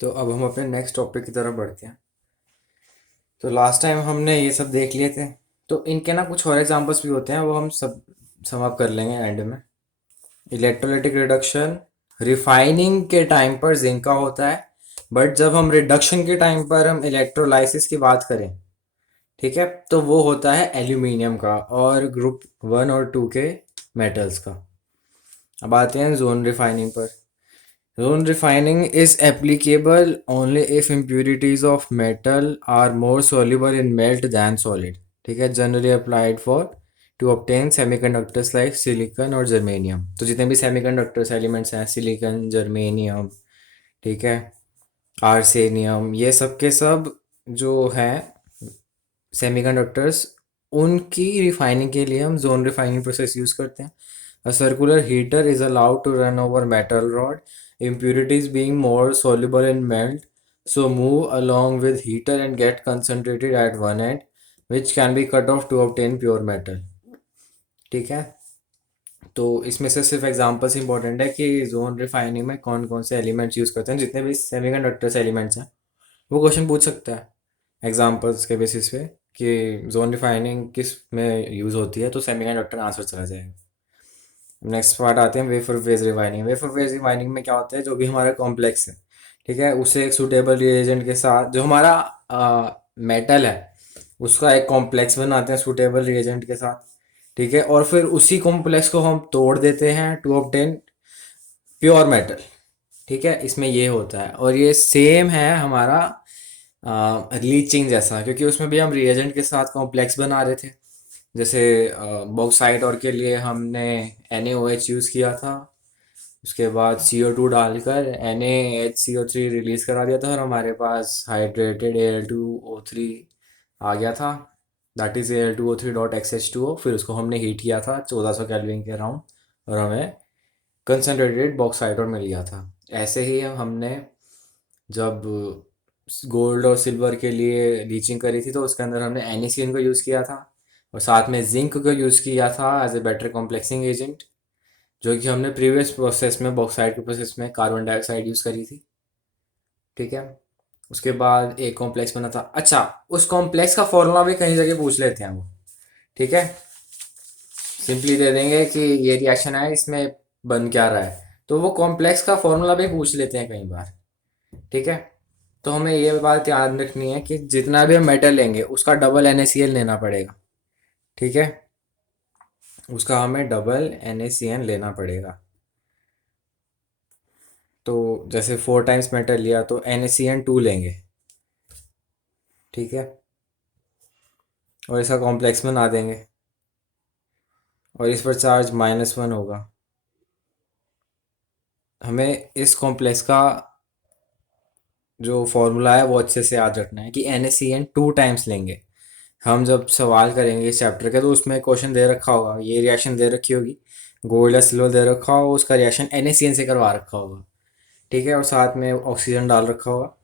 तो अब हम अपने नेक्स्ट टॉपिक की तरफ बढ़ते हैं। तो लास्ट टाइम हमने ये सब देख लिए थे। तो इनके ना कुछ और एग्जांपल्स भी होते हैं, वो हम सब सम अप कर लेंगे एंड में। इलेक्ट्रोलाइटिक रिडक्शन रिफाइनिंग के टाइम पर जिंक का होता है, बट जब हम रिडक्शन के टाइम पर हम इलेक्ट्रोलाइसिस की बात करें, ठीक है, तो वो होता है एल्यूमिनियम का और ग्रुप 1 और 2 के मेटल्स का। अब आते हैं जोन रिफाइनिंग पर। Zone refining is applicable only if impurities of metal are more soluble in melt than solid. ठीक है, generally applied for to obtain semiconductors like silicon और germanium। तो जितने भी semiconductors एलिमेंट्स हैं, सिलिकन, जर्मेनियम, ठीक है, आर्सेनियम, ये सब के सब जो हैं सेमीकंडक्टर्स, उनकी रिफाइनिंग के लिए हम जोन रिफाइनिंग प्रोसेस यूज़ करते हैं। A circular heater is allowed to run over metal rod, impurities being more soluble in melt, so move along with heater and get concentrated at one end, which can be cut off to obtain pure metal। ठीक है, तो इसमें से सिर्फ examples important है कि zone refining में कौन कौन से एलिमेंट्स यूज़ करते हैं। जितने भी सेमीकंडक्टर्स एलिमेंट्स हैं वो क्वेश्चन पूछ सकता है एग्जांपल्स के बेसिस पे कि जोन रिफाइनिंग किस में यूज़ होती है, तो सेमीकंडक्टर आंसर चला जाएगा। नेक्स्ट पार्ट आते हैं वेफर फेज रिवाइनिंग। वेफर फेज रिवाइनिंग में क्या होता है, जो भी हमारा कॉम्प्लेक्स है, ठीक है, उसे एक सूटेबल रिएजेंट के साथ, जो हमारा मेटल है उसका एक कॉम्प्लेक्स बनाते हैं सूटेबल रिएजेंट के साथ, ठीक है, और फिर उसी कॉम्प्लेक्स को हम तोड़ देते हैं टू ऑब्टेन प्योर मेटल। ठीक है, इसमें ये होता है और ये सेम है हमारा लीचिंग जैसा, क्योंकि उसमें भी हम रिएजेंट के साथ कॉम्प्लेक्स बना रहे थे। जैसे बॉक्साइट और के लिए हमने NaOH यूज़ किया था, उसके बाद CO2 डालकर NaHCO3 रिलीज़ करा दिया था और हमारे पास हाइड्रेटेड Al2O3 आ गया था, दैट इज़ Al2O3.XH2O। फिर उसको हमने हीट किया था 1400 केल्विन के अराउंड और हमें कंसनट्रेटेड बॉक्साइट और मिल गया था। ऐसे ही हमने जब गोल्ड और सिल्वर के लिए लीचिंग करी थी तो उसके अंदर हमने NaCN को यूज़ किया था और साथ में जिंक को यूज़ किया था as a better complexing agent, जो कि हमने प्रीवियस प्रोसेस में बॉक्साइड के प्रोसेस में कार्बन डाइऑक्साइड यूज़ करी थी। ठीक है, उसके बाद एक कॉम्प्लेक्स बना था। अच्छा, उस कॉम्प्लेक्स का फॉर्मूला भी कहीं जगह पूछ लेते हैं वो। ठीक है, सिंपली दे देंगे कि ये रिएक्शन है, इसमें बन क्या रहा है, तो वो कॉम्प्लेक्स का फॉर्मूला भी पूछ लेते हैं कई बार। ठीक है, तो हमें ये बात याद रखनी है कि जितना भी हम मेटल लेंगे उसका डबल NaCl लेना पड़ेगा। ठीक है, उसका हमें डबल NaCN लेना पड़ेगा। तो जैसे 4 टाइम्स मेटल लिया तो NaCN2 लेंगे। ठीक है, और इसका कॉम्प्लेक्स बना देंगे और इस पर चार्ज -1 होगा। हमें इस कॉम्प्लेक्स का जो फॉर्मूला है वो अच्छे से याद रखना है कि NaCN 2 टाइम्स लेंगे। हम जब सवाल करेंगे इस चैप्टर के तो उसमें क्वेश्चन दे रखा होगा, ये रिएक्शन दे रखी होगी, गोल्ड या सिल्वर दे रखा होगा, उसका रिएक्शन NaCN से करवा रखा होगा। ठीक है, और साथ में ऑक्सीजन डाल रखा होगा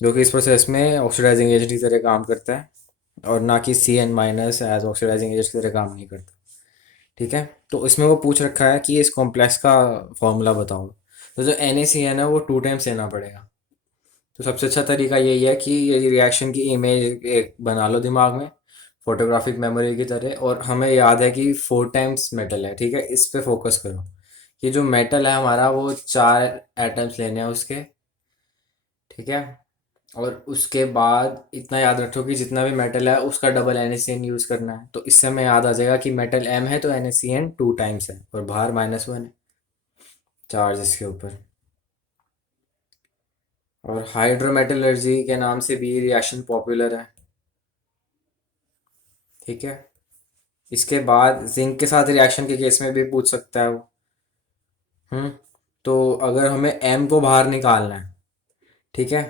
जो कि इस प्रोसेस में ऑक्सीडाइजिंग एजेंट की तरह काम करता है और ना कि CN- एज ऑक्सीडाइजिंग एजेंट की तरह काम नहीं करता। ठीक है, तो इसमें वो पूछ रखा है कि इस कॉम्प्लेक्स का फॉर्मूला बताओ, तो जो NaCN है वो 2 टाइम्स लेना पड़ेगा। तो सबसे अच्छा तरीका यही है कि ये रिएक्शन की इमेज एक बना लो दिमाग में फोटोग्राफिक मेमोरी की तरह, और हमें याद है कि 4 टाइम्स मेटल है। ठीक है, इस पे फोकस करो कि जो मेटल है हमारा वो 4 एटम्स लेने हैं उसके। ठीक है, और उसके बाद इतना याद रखो कि जितना भी मेटल है उसका डबल NaCN यूज़ करना है। तो इससे हमें याद आ जाएगा कि मेटल M है तो NaCN 2 टाइम्स है और बाहर -1 है चार्ज इसके ऊपर। और हाइड्रोमेटलर्जी के नाम से भी रिएक्शन पॉपुलर है। ठीक है, इसके बाद जिंक के साथ रिएक्शन के केस में भी पूछ सकता है वो। हम्म, तो अगर हमें M को बाहर निकालना है, ठीक है,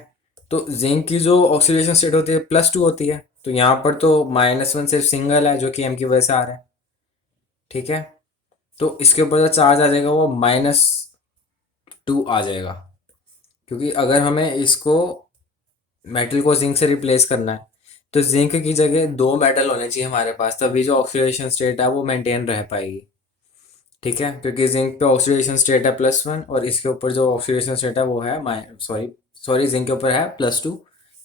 तो जिंक की जो ऑक्सीडेशन स्टेट होती है +2 होती है, तो यहाँ पर तो -1 सिर्फ सिंगल है जो कि M की वजह से आ रहा है। ठीक है, तो इसके ऊपर जो चार्ज आ जाएगा वो -2 आ जाएगा, क्योंकि अगर हमें इसको मेटल को जिंक से रिप्लेस करना है तो जिंक की जगह 2 मेटल होने चाहिए हमारे पास, तभी जो ऑक्सीडेशन स्टेट है वो मेंटेन रह पाएगी। ठीक है, क्योंकि जिंक पे ऑक्सीडेशन स्टेट है +1 और इसके ऊपर जो ऑक्सीडेशन स्टेट है वो है सॉरी सॉरी जिंक के ऊपर है +2,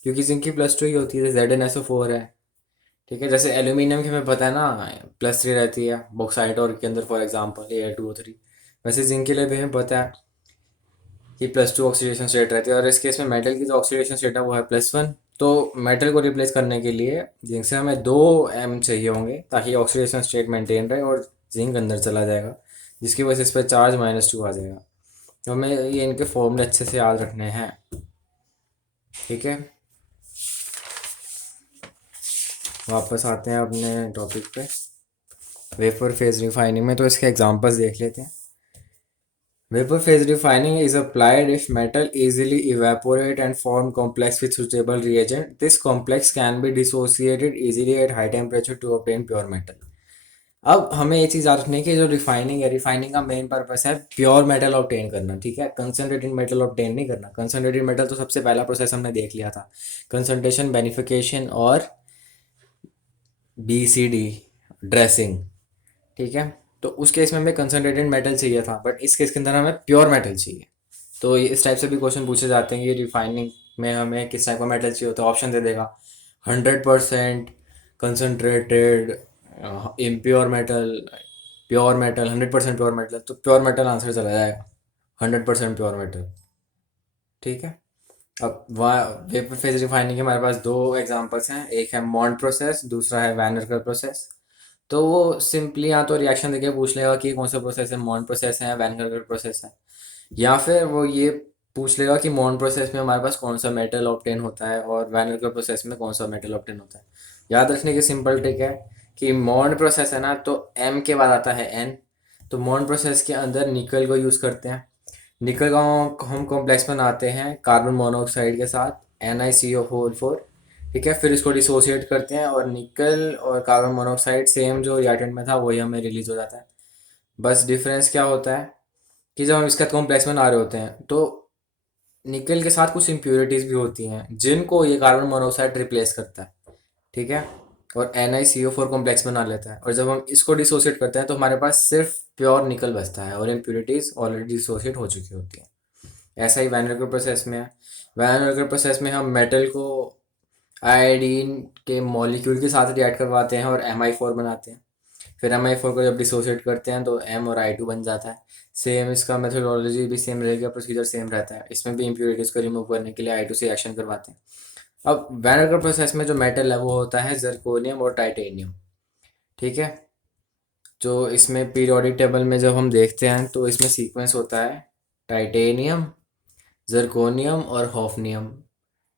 क्योंकि जिंक की +2 ही होती है, ZnSO4 है। ठीक है, जैसे एल्यूमिनियम की हमें पता है ना +3 रहती है बॉक्साइट और के अंदर, फॉर एग्जांपल Al2O3। वैसे जिंक के लिए भी हमें पता है कि +2 ऑक्सीडेशन स्टेट रहती है, और इस केस में मेटल की जो ऑक्सीडेशन स्टेट है वो है +1। तो मेटल को रिप्लेस करने के लिए जिंक से हमें 2 M चाहिए होंगे ताकि ऑक्सीडेशन स्टेट मेंटेन रहे, और जिंक अंदर चला जाएगा, जिसकी वजह से इस पर चार्ज -2 आ जाएगा। तो हमें ये इनके फॉर्मूले अच्छे से याद रखने हैं। ठीक है, वापस आते हैं अपने टॉपिक पे, वेपर फेज रिफाइनिंग में। तो इसके एग्जांपल्स देख लेते हैं। Vapor phase refining is applied if metal easily evaporate and form complex with suitable reagent. This complex can be dissociated easily at high temperature to obtain pure metal. अब हमें ये चीज़ याद रखनी है कि जो रिफाइनिंग है, रिफाइनिंग का मेन पर्पस है प्योर मेटल ऑब्टेन करना। ठीक है, कंसनट्रेटेड मेटल ऑब्टेन नहीं करना। कंसनट्रेटेड मेटल तो सबसे पहला प्रोसेस हमने देख लिया था, कंसंट्रेशन, बेनिफिकेशन और BCD ड्रेसिंग। ठीक है, तो उस केस में हमें कंसनट्रेटेड मेटल चाहिए था, बट इस केस के अंदर हमें प्योर मेटल चाहिए। तो इस टाइप से भी क्वेश्चन पूछे जाते हैं कि रिफाइनिंग में हमें किस टाइप का मेटल चाहिए होता है। ऑप्शन दे देगा 100% concentrated, impure metal, pure metal, 100% pure metal. तो प्योर मेटल आंसर चला जाएगा, 100% प्योर मेटल। ठीक है, अब वहाँ वेपर फेज रिफाइनिंग के हमारे पास 2 एग्जांपल्स हैं, एक है मॉन्ड प्रोसेस, दूसरा है वैन बर्गर प्रोसेस। तो वो सिंपली या तो रिएक्शन देके पूछ लेगा कि कौन सा प्रोसेस है, मॉन्ड प्रोसेस है या वैन बर्गर प्रोसेस है, या फिर वो ये पूछ लेगा कि मॉन्ड प्रोसेस में हमारे पास कौन सा मेटल ऑब्टेन होता है और वैन बर्गर प्रोसेस में कौन सा मेटल ऑब्टेन होता है। याद रखने की सिंपल ट्रिक है कि मॉन्ड प्रोसेस है ना, तो M के बाद आता है N। तो मॉन्ड प्रोसेस के अंदर निकल को यूज़ करते हैं। निकल का हम कॉम्प्लेक्स बनाते हैं कार्बन मोनोऑक्साइड के साथ, NiCO4। ठीक है, फिर इसको डिसोसिएट करते हैं और निकल और कार्बन मोनोऑक्साइड सेम जो रिएक्टेंट में था वही हमें रिलीज हो जाता है। बस डिफरेंस क्या होता है कि जब हम इसका कॉम्प्लेक्स बना रहे होते हैं तो निकल के साथ कुछ इम्प्योरिटीज़ भी होती हैं जिनको ये कार्बन मोनोऑक्साइड रिप्लेस करता है। ठीक है, और NiCO4 कॉम्प्लेक्स बना लेता है, और जब हम इसको डिसोसिएट करते हैं तो हमारे पास सिर्फ प्योर निकल बचता है और इम्प्योरिटीज़ ऑलरेडी डिसोसिएट हो चुकी होती हैं। ऐसा ही वैन बर्गर प्रोसेस में है। वैन बर्गर प्रोसेस में हम मेटल को आयोडीन के मॉलिक्यूल के साथ रिएक्ट करवाते हैं और Mi4 बनाते हैं। फिर Mi4 को जब डिसोसिएट करते हैं तो M और I2 बन जाता है। सेम इसका मेथोडोलॉजी भी सेम रहेगा, प्रोसीजर सेम रहता है। इसमें भी इम्प्योरिटीज़ को रिमूव करने के लिए I2 से एक्शन करवाते हैं। अब वैन बर्गर प्रोसेस में जो मेटल है वो होता है जर्कोनियम और टाइटेनियम। ठीक है, जो इसमें पीरियोडिक टेबल में जब हम देखते हैं तो इसमें सीक्वेंस होता है टाइटेनियम, जर्कोनियम और हॉफनियम।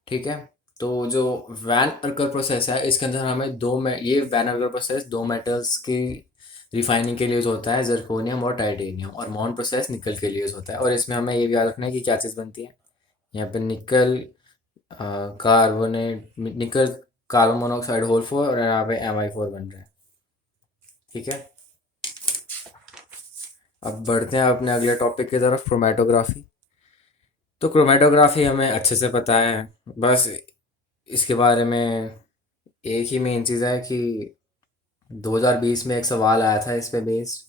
ठीक है, तो जो वैन बर्गर प्रोसेस है इसके अंदर हमें ये वैन बर्गर प्रोसेस 2 मेटल्स की रिफाइनिंग के लिए यूज़ होता है, जर्कोनियम और टाइटेनियम, और मॉन प्रोसेस निकल के लिए यूज़ होता है। और इसमें हमें ये भी याद रखना है कि क्या चीज़ बनती है। यहाँ पे निकल कार्बोनेट, निकल कार्बन मोनोऑक्साइड होल 4, और यहाँ पे Mi4 बन रहा है। ठीक है, अब बढ़ते हैं अपने अगले टॉपिक की तरफ, क्रोमेटोग्राफी। तो क्रोमेटोग्राफी हमें अच्छे से पता है, बस इसके बारे में एक ही मेन चीज़ है कि 2020 में एक सवाल आया था इस पे बेस्ड,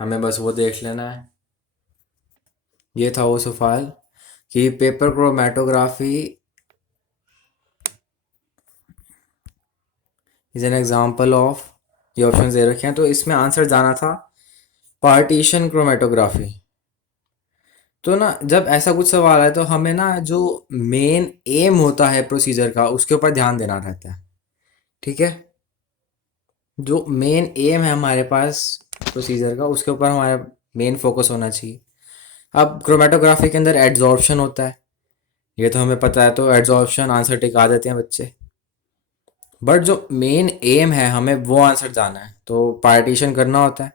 हमें बस वो देख लेना है। ये था वो सवाल कि paper chromatography is an example of, ये ऑप्शन दे रखे हैं, तो इसमें आंसर जाना था पार्टीशन क्रोमेटोग्राफी। तो ना जब ऐसा कुछ सवाल है तो हमें ना जो मेन एम होता है प्रोसीजर का उसके ऊपर ध्यान देना रहता है। ठीक है, जो मेन एम है हमारे पास प्रोसीजर का उसके ऊपर हमारा मेन फोकस होना चाहिए। अब क्रोमेटोग्राफी के अंदर एड्जॉर्प्शन होता है, ये तो हमें पता है, तो एड्जॉर्प्शन आंसर टिका देते हैं बच्चे। बट जो मेन एम है हमें वो आंसर जाना है, तो पार्टीशन करना होता है।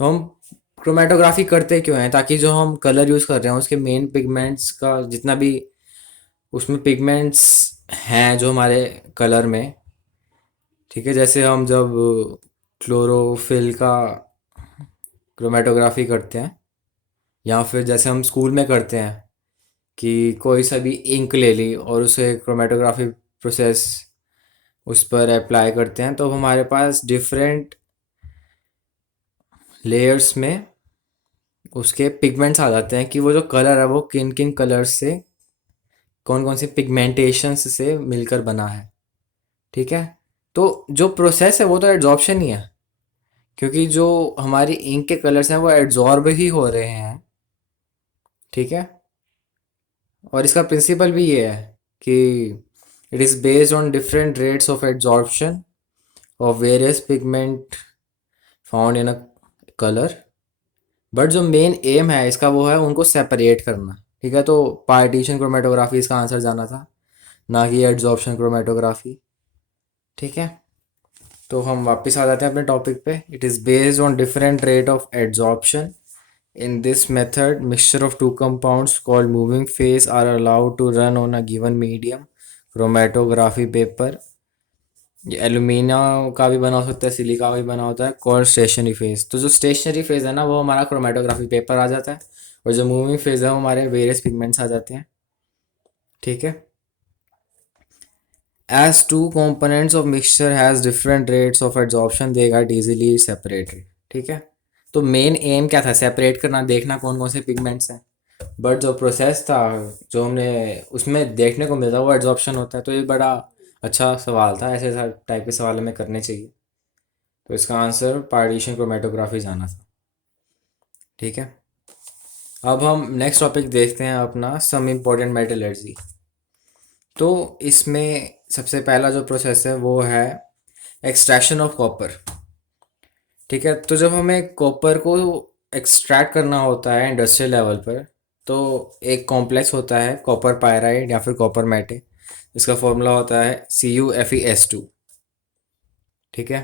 तो हम क्रोमेटोग्राफी करते क्यों हैं, ताकि जो हम कलर यूज़ कर रहे हैं उसके मेन पिगमेंट्स का जितना भी उसमें पिगमेंट्स हैं जो हमारे कलर में, ठीक है, जैसे हम जब क्लोरोफिल का क्रोमेटोग्राफी करते हैं, या फिर जैसे हम स्कूल में करते हैं कि कोई सा भी इंक ले ली और उसे क्रोमेटोग्राफी प्रोसेस उस पर अप्लाई करते हैं, तो हमारे पास डिफरेंट लेयर्स में उसके पिगमेंट्स आ जाते हैं कि वो जो कलर है वो किन किन कलर्स से कौन कौन सी पिगमेंटेशंस से मिलकर बना है। ठीक है, तो जो प्रोसेस है वो तो एड्जॉर्प्शन ही है, क्योंकि जो हमारी इंक के कलर्स हैं वो एड्जॉर्ब ही हो रहे हैं। ठीक है, और इसका प्रिंसिपल भी ये है कि it is based on different rates of adsorption of various pigment found in a colour. But जो मेन एम है इसका वो है उनको सेपरेट करना। ठीक है, तो पार्टीशन क्रोमेटोग्राफी इसका आंसर जाना था, ना कि एड्जॉर्प्शन क्रोमेटोग्राफी। ठीक है, तो हम वापस आ जाते हैं अपने टॉपिक पे। It is based on different rate of adsorption. In this method, mixture of two compounds called moving phase are allowed to run on a given medium. Chromatography paper, ये एल्यूमिना का भी बना हो सकता है, सिलिका का भी बना होता है, कॉल्ड स्टेशनरी फेज। तो जो स्टेशनरी फेज है ना वो हमारा क्रोमेटोग्राफी पेपर आ जाता है, और जो मूविंग फेज है वो हमारे वेरियस पिगमेंट्स आ जाते हैं। ठीक है, as two components of mixture has different rates of adsorption they got easily separated। ठीक है, तो मेन एम क्या था, सेपरेट करना, देखना कौन कौन से पिगमेंट्स हैं। बट जो प्रोसेस था जो हमने उसमें देखने को मिलता है वो एड्जॉर्प्शन होता है। तो ये बड़ा अच्छा सवाल था, ऐसे टाइप के सवाल हमें करने चाहिए। तो इसका आंसर पार्टीशन क्रोमेटोग्राफी जाना था। ठीक है, अब हम नेक्स्ट टॉपिक देखते हैं अपना सम इम्पोर्टेंट मेटलर्जी। तो इसमें सबसे पहला जो प्रोसेस है वो है एक्सट्रैक्शन ऑफ कॉपर। ठीक है, तो जब हमें कॉपर को एक्सट्रैक्ट करना होता है इंडस्ट्रियल लेवल पर, तो एक कॉम्प्लेक्स होता है कॉपर पायराइड या फिर कॉपर मैटे। इसका फॉर्मूला होता है CuFeS2। ठीक है,